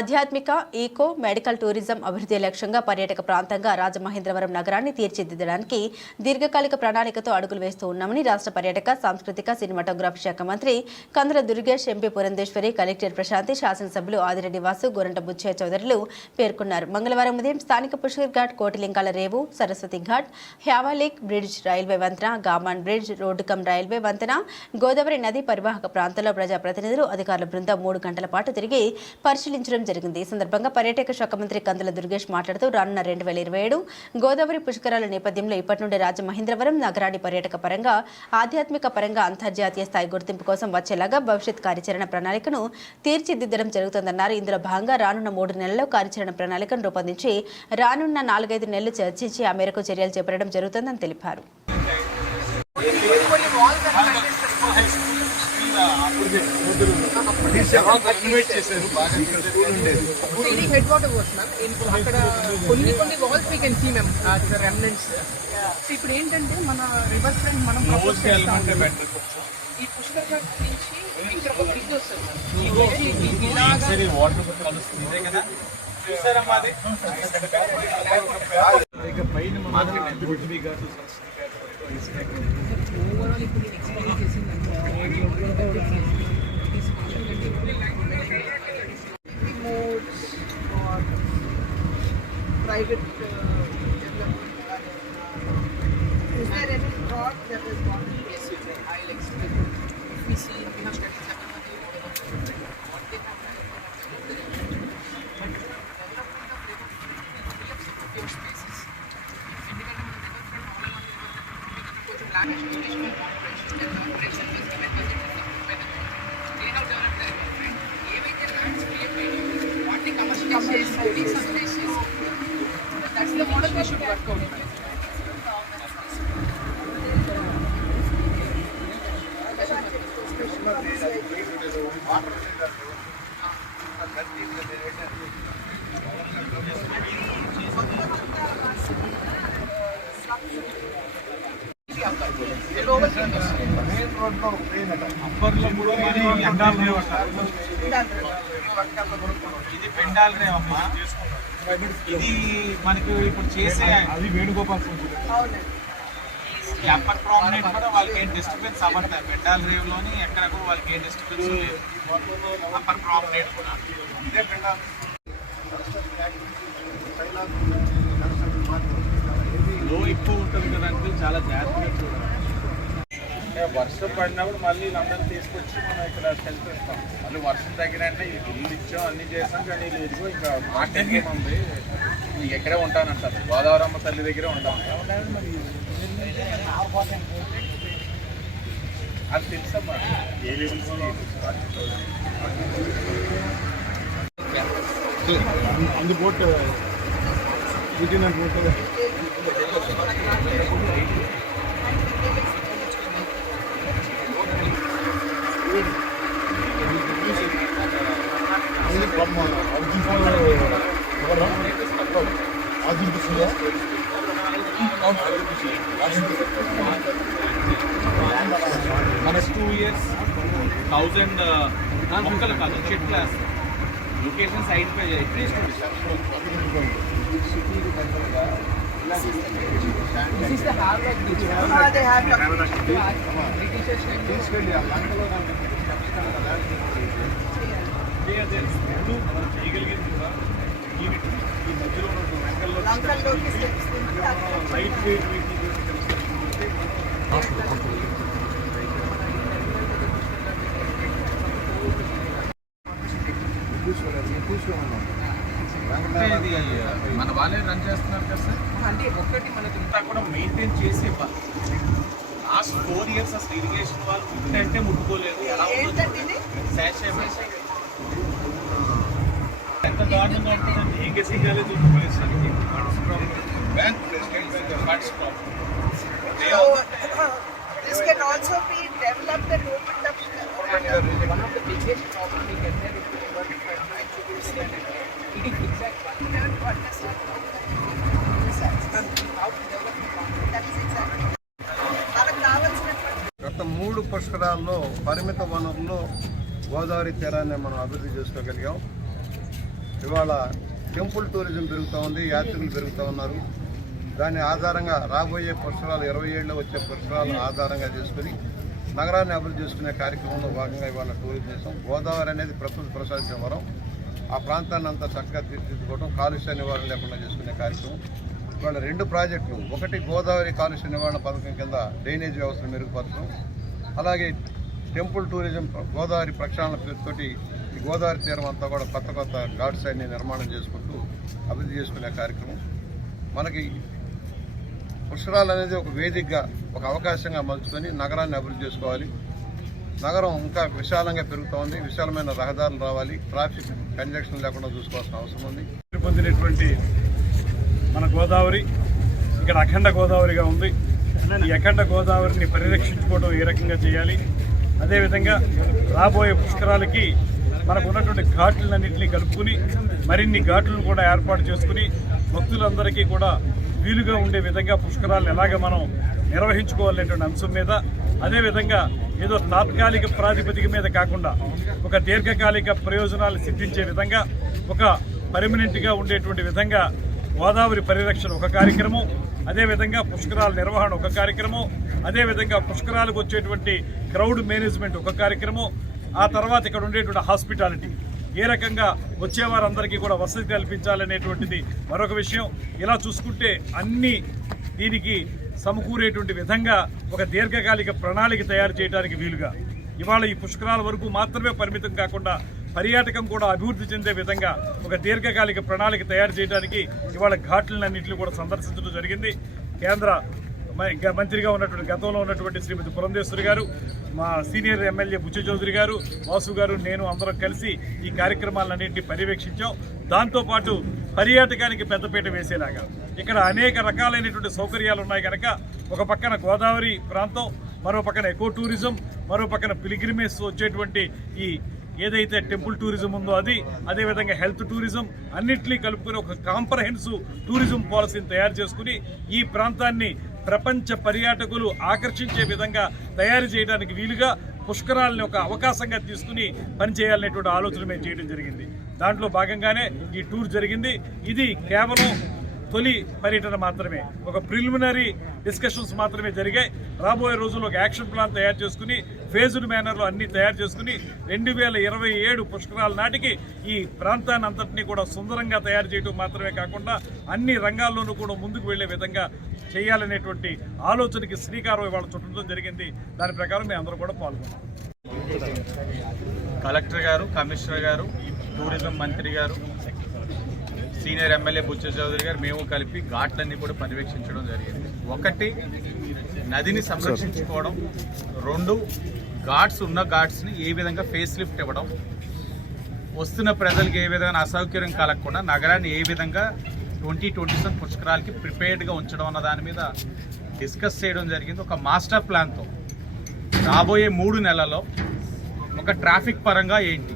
ఆధ్యాత్మిక, eco, medical tourism అభివృద్ధి లక్ష్యంగా పర్యాటక ప్రాంతంగా రాజమహేంద్రవరం నగరాన్ని తీర్చిదిద్దడానికి దీర్ఘకాలిక ప్రణాళికతో అడుగులు వేస్తూ ఉన్నామని రాష్ట్ర పర్యాటక, సాంస్కృతిక, సినిమాటోగ్రఫీ శాఖ మంత్రి కందుల దుర్గేష్, ఎంపీ పురంధేశ్వరి, కలెక్టర్ ప్రశాంతి, శాసనసభ్యులు ఆదిరెడ్డి వాసు, గోరంట బుచ్చయ్య చౌదరులు పేర్కొన్నారు. మంగళవారం ఉదయం స్థానిక పుష్కర్ ఘాట్, కోటిలింకాల రేవు, సరస్వతి ఘాట్, హ్యావాలేక్ బ్రిడ్జ్, రైల్వే వంతెన, గామాన్ బ్రిడ్జ్, రోడ్డు కమ్ రైల్వే వంతెన, గోదావరి నది పరివాహక ప్రాంతాల్లో ప్రజాప్రతినిధులు, అధికారుల బృందం 3 గంటల పాటు తిరిగి పరిశీలించడం జరిగింది. ఈ సందర్భంగా పర్యాటక శాఖ మంత్రి కందుల దుర్గేష్ మాట్లాడుతూ రానున్న 2027 గోదావరి పుష్కరాల నేపథ్యంలో ఇప్పటి నుండి రాజమహేంద్రవరం నగరాన్ని పర్యాటక పరంగా, ఆధ్యాత్మిక పరంగా అంతర్జాతీయ స్థాయి గుర్తింపు కోసం వచ్చేలాగా భవిష్యత్ కార్యాచరణ ప్రణాళికను తీర్చిదిద్దడం జరుగుతుందన్నారు. ఇందులో భాగంగా రానున్న 3 నెలల్లో కార్యాచరణ ప్రణాళికను రూపొందించి రానున్న 4-5 నెలలు చర్చించి ఆ మేరకు చర్యలు చేపట్టడం జరుగుతుందని తెలిపారు. ఇప్పుడు ఏంటంటే మన రివర్ ఫ్రంట్ మనం ఈ పుష్కర్ ఘాట్ నుంచి ఇక్కడ ఒక బ్రిడ్జ్ వస్తుంది. ఓవరాల్ ఇప్పుడు నేను ఎక్స్ప్లెయిన్ చేసిందంటే private development. Is there any thought that is gone? Yes, I'll explain. If we see, we have studied Sabarmati, what they have done is development of secure spaces. Independent of the riverfront, all along the riverfront, we can land educational corporations. The corporation is given budget by the government. They have developed the riverfront. ఏవైతే lands create అయ్యాయి వాటిని commercialise చేసి subsidise చేసి that's the model we should work out. ఇది పెండాల్ rave అమ్మా. ఇది మనకు ఇప్పుడు చేసే అది వేణుగోపాల్ అప్పర్ ప్రామినెంట్ కూడా వాళ్ళకి ఏం డిస్టర్బెన్స్ అవ్వట్లేదు. పెండాల్ రేవ్ లోని ఎక్కడ కూడా వాళ్ళకి ఏం డిస్టర్బెన్స్ లేదు. అప్పర్ ప్రామినెంట్ కూడా ఇదే పెండాల్ లో ఎక్కువ ఉంటుంది కదంటే చాలా జాగ్రత్తగా చూడాలి. వర్షం పడినప్పుడు మళ్ళీ వీళ్ళందరినీ తీసుకొచ్చి మనం ఇక్కడ షెల్టర్ ఇస్తాం. మళ్ళీ వర్షం తగ్గినంటే ఇల్లు ఇచ్చాం, అన్ని చేస్తాం. కానీ వీళ్ళు ఇదిగో ఇంకా మార్కెట్ ఉంది, నీకు ఎక్కడే ఉంటానంటారు. గోదావరమ్మ తల్లి దగ్గరే ఉంటాం. అది తెలుసమ్మా. అందు బోట్ మన 2 years 1000 మొక్కలు కాదు చెట్లు వేస్తాం. లొకేషన్ సైడ్ పై This is the heart of the they have Britishers మన వాళ్ళే రన్ చేస్తున్నారు కదా సార్. అంటే ఒక్కటి మనకి ఇంతా కూడా మెయింటైన్ చేసే లాస్ట్ 4 years అసలు ఇరిగేషన్ వాళ్ళు ముట్టంటే ముట్టుకోలేదు. ఎలా ఉంటుంది ఎంత దారుణంగా ఉంటుందండి. ఏకేసీ కాలేదు this can also be developed and opened up. One of the biggest problems we get there is the riverfront. It is exactly we learn to understand how to develop the problem. That is exactly. గత 3 పుష్కరాల్లో పరిమిత వనరుల్లో గోదావరి తీరాన్ని మనం అభివృద్ధి చేసుకోగలిగాం. ఇవాళ temple tourism పెరుగుతూ ఉంది, యాత్రికులు పెరుగుతూ ఉన్నారు. దాని ఆధారంగా రాబోయే పుష్కరాలు 27లో వచ్చే పుష్కరాలను ఆధారంగా చేసుకుని నగరాన్ని అభివృద్ధి చేసుకునే కార్యక్రమంలో భాగంగా ఇవాళ టూరిజం చేస్తాం. గోదావరి అనేది ప్రకృతి ప్రసాదించిన వరం. ఆ ప్రాంతాన్ని అంతా చక్కగా తీర్చిదిద్దుకోవడం, కాలుష్య నివారణ లేకుండా చేసుకునే కార్యక్రమం. ఇవాళ 2 ప్రాజెక్టులు, ఒకటి గోదావరి కాలుష్య నివారణ పథకం కింద డ్రైనేజ్ వ్యవస్థను మెరుగుపరచడం, అలాగే టెంపుల్ టూరిజం గోదావరి ప్రక్షాళన పేరుతోటి ఈ గోదావరి తీరం అంతా కూడా కొత్త ఘాట్స్ అన్ని నిర్మాణం చేసుకుంటూ అభివృద్ధి చేసుకునే కార్యక్రమం. మనకి పుష్కరాలు అనేది ఒక వేదికగా, ఒక అవకాశంగా మలుచుకొని నగరాన్ని అభివృద్ధి చేసుకోవాలి. నగరం ఇంకా విశాలంగా పెరుగుతూ ఉంది. విశాలమైన రహదారులు రావాలి, ట్రాఫిక్ కంజక్షన్ లేకుండా చూసుకోవాల్సిన అవసరం ఉంది. పొందినటువంటి మన గోదావరి ఇక్కడ అఖండ గోదావరిగా ఉంది. ఈ అఖండ గోదావరిని పరిరక్షించుకోవడం ఏ రకంగా చేయాలి, అదేవిధంగా రాబోయే పుష్కరాలకి మనకు ఉన్నటువంటి ఘాట్లన్నింటినీ కలుపుకుని మరిన్ని ఘాట్లను కూడా ఏర్పాటు చేసుకుని భక్తులందరికీ కూడా వీలుగా ఉండే విధంగా పుష్కరాలను ఎలాగ మనం నిర్వహించుకోవాలనేటువంటి అంశం మీద, అదేవిధంగా ఏదో తాత్కాలిక ప్రాతిపదిక మీద కాకుండా ఒక దీర్ఘకాలిక ప్రయోజనాలు సిద్ధించే విధంగా, ఒక పర్మనెంట్గా ఉండేటువంటి విధంగా గోదావరి పరిరక్షణ ఒక కార్యక్రమం, అదేవిధంగా పుష్కరాల నిర్వహణ ఒక కార్యక్రమం, అదేవిధంగా పుష్కరాలకు వచ్చేటువంటి క్రౌడ్ మేనేజ్మెంట్ ఒక కార్యక్రమం, ఆ తర్వాత ఇక్కడ ఉండేటువంటి హాస్పిటాలిటీ ఏ రకంగా వచ్చేవారందరికీ కూడా వసతి కల్పించాలనేటువంటిది మరొక విషయం. ఇలా చూసుకుంటే అన్ని దీనికి సమకూరేటువంటి విధంగా ఒక దీర్ఘకాలిక ప్రణాళిక తయారు చేయడానికి వీలుగా ఇవాళ ఈ పుష్కరాల వరకు మాత్రమే పరిమితం కాకుండా పర్యాటకం కూడా అభివృద్ధి చెందే విధంగా ఒక దీర్ఘకాలిక ప్రణాళిక తయారు చేయడానికి ఇవాళ ఘాట్లన్నింటినీ కూడా సందర్శించడం జరిగింది. కేంద్ర మంత్రిగా ఉన్నటువంటి గతంలో ఉన్నటువంటి శ్రీమతి పురంధేశ్వరి గారు, మా సీనియర్ ఎమ్మెల్యే బుచ్చి చౌదరి గారు, వాసు గారు, నేను అందరం కలిసి ఈ కార్యక్రమాలన్నింటినీ పర్యవేక్షించాం. దాంతోపాటు పర్యాటకానికి పెద్దపీట వేసేలాగా ఇక్కడ అనేక రకాలైనటువంటి సౌకర్యాలు ఉన్నాయి కనుక ఒక పక్కన గోదావరి ప్రాంతం, మరో పక్కన ఎకో టూరిజం, మరో పక్కన పిలిగ్రిమేజ్ వచ్చేటువంటి ఈ ఏదైతే టెంపుల్ టూరిజం ఉందో అది, అదేవిధంగా హెల్త్ టూరిజం అన్నింటినీ కలుపుకుని ఒక కాంప్రహెన్సివ్ టూరిజం పాలసీని తయారు చేసుకుని ఈ ప్రాంతాన్ని ప్రపంచ పర్యాటకులు ఆకర్షించే విధంగా తయారు చేయడానికి వీలుగా పుష్కరాలని ఒక అవకాశంగా తీసుకుని పనిచేయాలనేటువంటి ఆలోచన మేము చేయడం జరిగింది. దాంట్లో భాగంగానే ఈ టూర్ జరిగింది. ఇది కేవలం తొలి పర్యటన మాత్రమే, ఒక ప్రిలిమినరీ డిస్కషన్స్ మాత్రమే జరిగాయి. రాబోయే రోజుల్లో ఒక యాక్షన్ ప్లాన్ తయారు చేసుకుని ఫేజ్డ్ మేనర్లో అన్ని తయారు చేసుకుని 2027 పుష్కరాల నాటికి ఈ ప్రాంతాన్ని అంతటినీ కూడా సుందరంగా తయారు చేయడం మాత్రమే కాకుండా అన్ని రంగాల్లోనూ కూడా ముందుకు వెళ్లే విధంగా చేయాలనేటువంటి ఆలోచనకి శ్రీకారం ఇవాళ చుట్టడం జరిగింది. దాని ప్రకారం మేము అందరూ కూడా పాల్గొన్నాం. కలెక్టర్ గారు, కమిషనర్ గారు, టూరిజం మంత్రి గారు, సీనియర్ ఎమ్మెల్యే బుచ్చ చౌదరి గారు, మేము కలిపి ఘాట్లన్నీ కూడా పర్యవేక్షించడం జరిగింది. ఒకటి, నదిని సంరక్షించుకోవడం. 2, ఘాట్స్ ఉన్న ఘాట్స్ని ఏ విధంగా ఫేస్ లిఫ్ట్ ఇవ్వడం, వస్తున్న ప్రజలకు ఏ విధంగా అసౌకర్యం కలగకుండా నగరాన్ని ఏ విధంగా 2027 పుష్కరాలకి ప్రిపేర్డ్గా ఉంచడం అన్న దాని మీద డిస్కస్ చేయడం జరిగింది. ఒక మాస్టర్ ప్లాన్తో రాబోయే 3 నెలల్లో ఒక ట్రాఫిక్ పరంగా ఏంటి,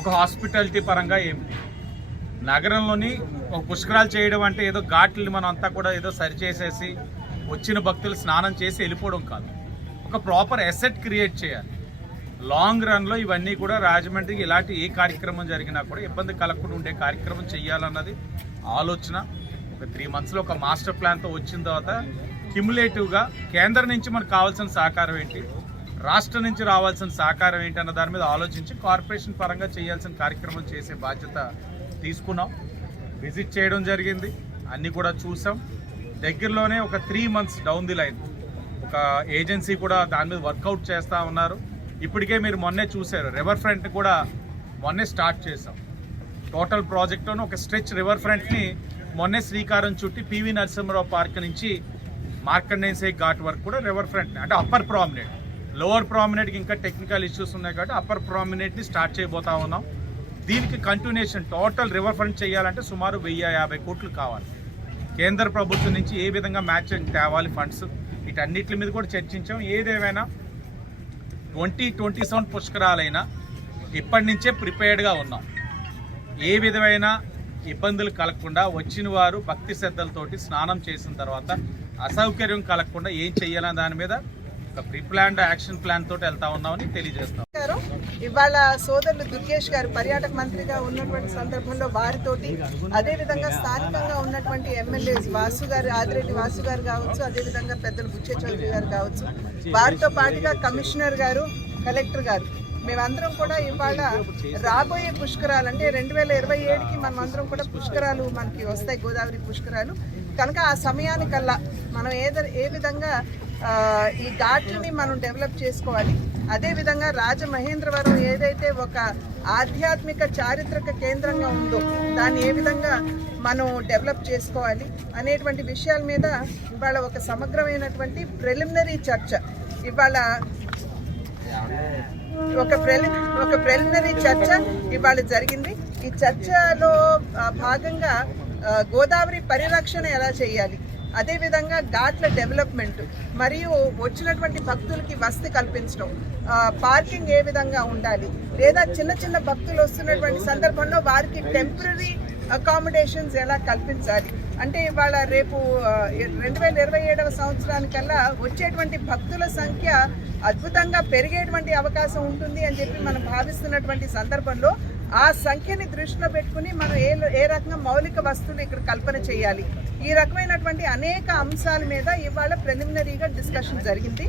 ఒక హాస్పిటాలిటీ పరంగా ఏంటి, నగరంలోని ఒక పుష్కరాలు చేయడం అంటే ఏదో ఘాట్లని మనం అంతా కూడా ఏదో సరిచేసేసి వచ్చిన భక్తులు స్నానం చేసి వెళ్ళిపోవడం కాదు. ఒక ప్రాపర్ అసెట్ క్రియేట్ చేయాలి. లాంగ్ రన్లో ఇవన్నీ కూడా రాజమండ్రికి ఇలాంటి ఏ కార్యక్రమం జరిగినా కూడా ఇబ్బంది కలగకుండా ఉండే కార్యక్రమం చేయాలన్నది ఆలోచన. ఒక 3 monthsలో ఒక మాస్టర్ ప్లాన్తో వచ్చిన తర్వాత క్యుములేటివ్గా కేంద్రం నుంచి మనకు కావాల్సిన సహకారం ఏంటి, రాష్ట్రం నుంచి రావాల్సిన సహకారం ఏంటి అన్న దాని మీద ఆలోచించి కార్పొరేషన్ పరంగా చేయాల్సిన కార్యక్రమం చేసే బాధ్యత తీసుకున్నాం. విజిట్ చేయడం జరిగింది, అన్నీ కూడా చూసాం. దగ్గరలోనే ఒక 3 months డౌన్ ది లైన్ ఒక ఏజెన్సీ కూడా దాని మీద వర్కౌట్ చేస్తూ ఉన్నారు. ఇప్పటికే మీరు మొన్నే చూశారు, రివర్ ఫ్రంట్ కూడా మొన్నే స్టార్ట్ చేసాం. టోటల్ ప్రాజెక్ట్లోనే ఒక స్ట్రెచ్ రివర్ ఫ్రంట్ని మొన్నే శ్రీకారం చుట్టి పివి నరసింహరావు పార్క్ నుంచి మార్కండేయ ఘాట్ వరకు కూడా రివర్ ఫ్రంట్ అంటే అప్పర్ ప్రామినేట్, లోవర్ ప్రామినేట్కి ఇంకా టెక్నికల్ ఇష్యూస్ ఉన్నాయి కాబట్టి అప్పర్ ప్రామినేట్ని స్టార్ట్ చేయబోతా ఉన్నాం. దీనికి కంటిన్యూషన్ టోటల్ రివర్ ఫ్రంట్ చేయాలంటే సుమారు 1050 కోట్లు కావాలి. కేంద్ర ప్రభుత్వం నుంచి ఏ విధంగా మ్యాచింగ్ తేవాలి ఫండ్స్, వీటన్నిటి మీద కూడా చర్చించాం. ఏదేమైనా 2027 పుష్కరాలైనా ఇప్పటి నుంచే ప్రిపేర్డ్గా ఉన్నాం. ఏ విధమైన ఇబ్బందులు కలగకుండా వచ్చిన వారు భక్తి శ్రద్ధలతోటి స్నానం చేసిన తర్వాత అసౌకర్యం కలగకుండా ఏం చేయాలనే దాని మీద ఒక ప్రీ ప్లాన్డ్ యాక్షన్ ప్లాన్ తోటి వెళ్తా ఉన్నామని తెలియజేస్తాం. ఇవాళ సోదరులు దుర్గేష్ గారు పర్యాటక మంత్రిగా ఉన్నటువంటి సందర్భంలో వారితోటి, అదేవిధంగా స్థానికంగా ఉన్నటువంటి ఎమ్మెల్యేస్ వాసు గారు, ఆదిరెడ్డి వాసు గారు కావచ్చు, అదేవిధంగా పెద్దలు బుచ్చే చౌదరి గారు కావచ్చు, వారితో పాటుగా కమిషనర్ గారు, కలెక్టర్ గారు, మేమందరం కూడా ఇవాళ రాబోయే పుష్కరాలు అంటే 2027కి మనం అందరం కూడా పుష్కరాలు మనకి వస్తాయి, గోదావరి పుష్కరాలు కనుక ఆ సమయానికల్లా మనం ఏ విధంగా ఈ ఘాట్లని మనం డెవలప్ చేసుకోవాలి, అదేవిధంగా రాజమహేంద్రవరం ఏదైతే ఒక ఆధ్యాత్మిక చారిత్రక కేంద్రంగా ఉందో దాన్ని ఏ విధంగా మనం డెవలప్ చేసుకోవాలి అనేటువంటి విషయాల మీద ఇవాళ ఒక సమగ్రమైనటువంటి ప్రిలిమినరీ చర్చ ఇవాళ ఒక ప్రిలిమినరీ చర్చ ఇవాళ జరిగింది. ఈ చర్చలో భాగంగా గోదావరి పరిరక్షణ ఎలా చేయాలి, అదేవిధంగా ఘాట్ల డెవలప్మెంట్ మరియు వచ్చినటువంటి భక్తులకి వసతి కల్పించడం, పార్కింగ్ ఏ విధంగా ఉండాలి, లేదా చిన్న చిన్న భక్తులు వస్తున్నటువంటి సందర్భంలో వారికి టెంపరరీ అకామిడేషన్స్ ఎలా కల్పించాలి అంటే ఇవాళ రేపు 2027వ సంవత్సరానికల్లా వచ్చేటువంటి భక్తుల సంఖ్య అద్భుతంగా పెరిగేటువంటి అవకాశం ఉంటుంది అని చెప్పి మనం భావిస్తున్నటువంటి సందర్భంలో ఆ సంఖ్యని దృష్టిలో పెట్టుకుని మనం ఏ రకంగా మౌలిక వస్తువులు ఇక్కడ కల్పన చేయాలి, ఈ రకమైనటువంటి అనేక అంశాల మీద ఇవాళ ప్రిలిమినరీగా డిస్కషన్ జరిగింది.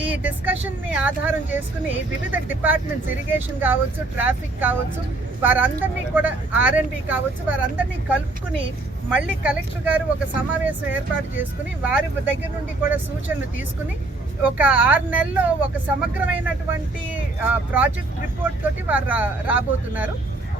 ఈ డిస్కషన్ని ఆధారం చేసుకుని వివిధ డిపార్ట్మెంట్స్, ఇరిగేషన్ కావచ్చు, ట్రాఫిక్ కావచ్చు, వారందరినీ కూడా R&B కావచ్చు, వారందరినీ కలుపుకుని మళ్ళీ కలెక్టర్ గారు ఒక సమావేశం ఏర్పాటు చేసుకుని వారి దగ్గర నుండి కూడా సూచనలు తీసుకుని ఒక 6 నెలల్లో ఒక సమగ్రమైనటువంటి ప్రాజెక్ట్ రిపోర్ట్ తోటి వారు రాబోతున్నారు.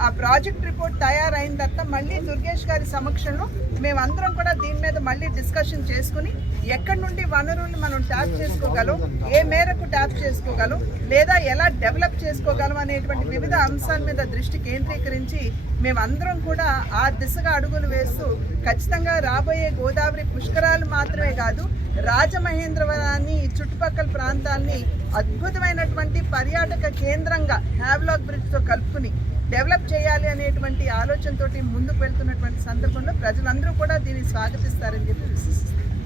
ఆ ప్రాజెక్ట్ రిపోర్ట్ తయారైన తర్వాత మళ్ళీ దుర్గేష్ గారి సమక్షంలో మేమందరం కూడా దీని మీద మళ్ళీ డిస్కషన్ చేసుకుని ఎక్కడి నుండి వనరులు మనం ట్యాప్ చేసుకోగలం, ఏ మేరకు ట్యాప్ చేసుకోగలం, లేదా ఎలా డెవలప్ చేసుకోగలం అనేటువంటి వివిధ అంశాల మీద దృష్టి కేంద్రీకరించి మేమందరం కూడా ఆ దిశగా అడుగులు వేస్తూ ఖచ్చితంగా రాబోయే గోదావరి పుష్కరాలు మాత్రమే కాదు, రాజమహేంద్రవరాన్ని చుట్టుపక్కల ప్రాంతాన్ని అద్భుతమైనటువంటి పర్యాటక కేంద్రంగా హ్యావ్లాక్ బ్రిడ్జ్తో కలుపుకుని డెవలప్ చేయాలి అనేటువంటి ఆలోచనతోటి ముందుకు వెళ్తున్నటువంటి సందర్భంలో ప్రజలందరూ కూడా దీన్ని స్వాగతిస్తారని చెప్పి విశ్వసిస్తారు.